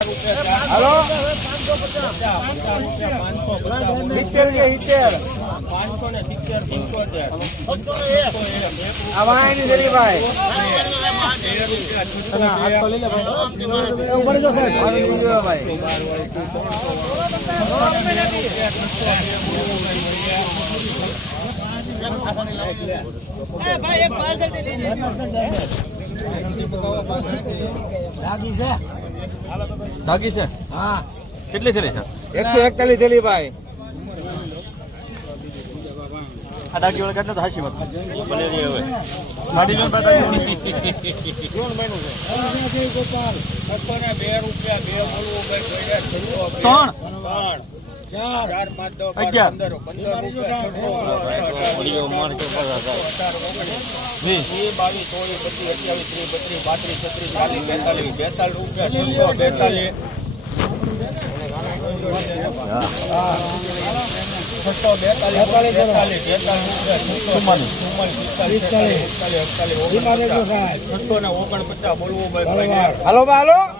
હાલો? સિત્તેર. કે સિત્તેર આ વાણાની દિલીપભાઈ આવી લીધો ભાઈ જાગી છે? હા. કેટલી છે? સર એકસો એકતાલીસ ભાઈ. આ ડાકી વાળા કાઢને તો હાશી વાત ભલે રે હવે ગાડી જોઈને બતાવી ત્રણ અગિયાર વીસ હાલો બા હાલો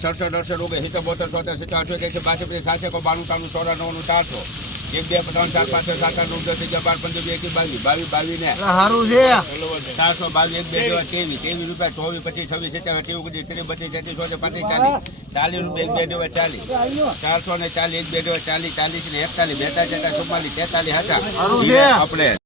સડસઠ અડસઠ રૂપિયા સિત્તેર બોતેર સોતેર સિત્તેર અઠ્યો કે બાસઠ સાતસો બાણું ત્રાણું ચોરાણું ચારસો એક બે ત્રણ ચાર પાંચ સાત આઠ નવ દસ અગિયાર બાર પંદર બે એકવીસ બાવીસ બાવીસ બાવીસ ને. સારું છે. ચારસો બાવીસ એક બે જેવા ત્રેવીસ ત્રેવીસ રૂપિયા ચોવીસ પચીસ છવ્વીસ સત્યાવીસ ટેવું ઓગણીસ ત્રીસ બત્રીસ તેત્રીસ ચોત્રીસ પાંત્રીસ ચાલીસ ચાલીસ રૂપિયા એક બે જેવા ચાલીસ. ચારસો ને ચાલીસ એક બે જેવા ચાલીસ ચાલીસ ને એકતાલીસ બેતાલીસ તેતાલીસ ચુમ્માલીસ તેતાલીસ હતા આપણે